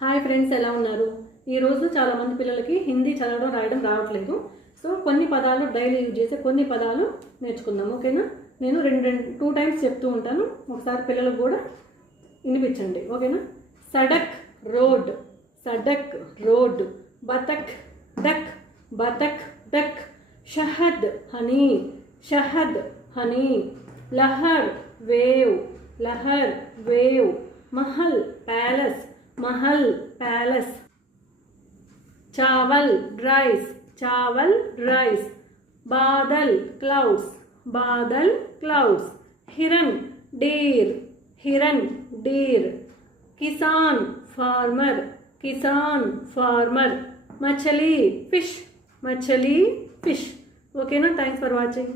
Hi friends, ఎలా ఉన్నారు? ఈరోజు చాలామంది పిల్లలకి హిందీ చదవడం రాయడం రావట్లేదు. సో కొన్ని పదాలు డైలీ యూజ్ చేసే కొన్ని పదాలు నేర్చుకుందాం. ఓకేనా? నేను టూ టైమ్స్ చెప్తూ ఉంటాను, ఒకసారి పిల్లలకు కూడా వినిపించండి. ఓకేనా? సడక్ రోడ్, సడక్ రోడ్. బతక్ డక్, బతక్ డక్. షహద్ హనీ, షహద్ హనీ. లహర్ వేవ్, లహర్ వేవ్. महल पैलेस, महल पैलेस. चावल राइस, चावल राइस. बादल क्लाउड्स, बादल क्लाउड्स. हिरन डीर, हिरन डीर. किसान फार्मर, किसान फार्मर. मछली फिश, मछली फिश. ओके ना? Thanks for watching.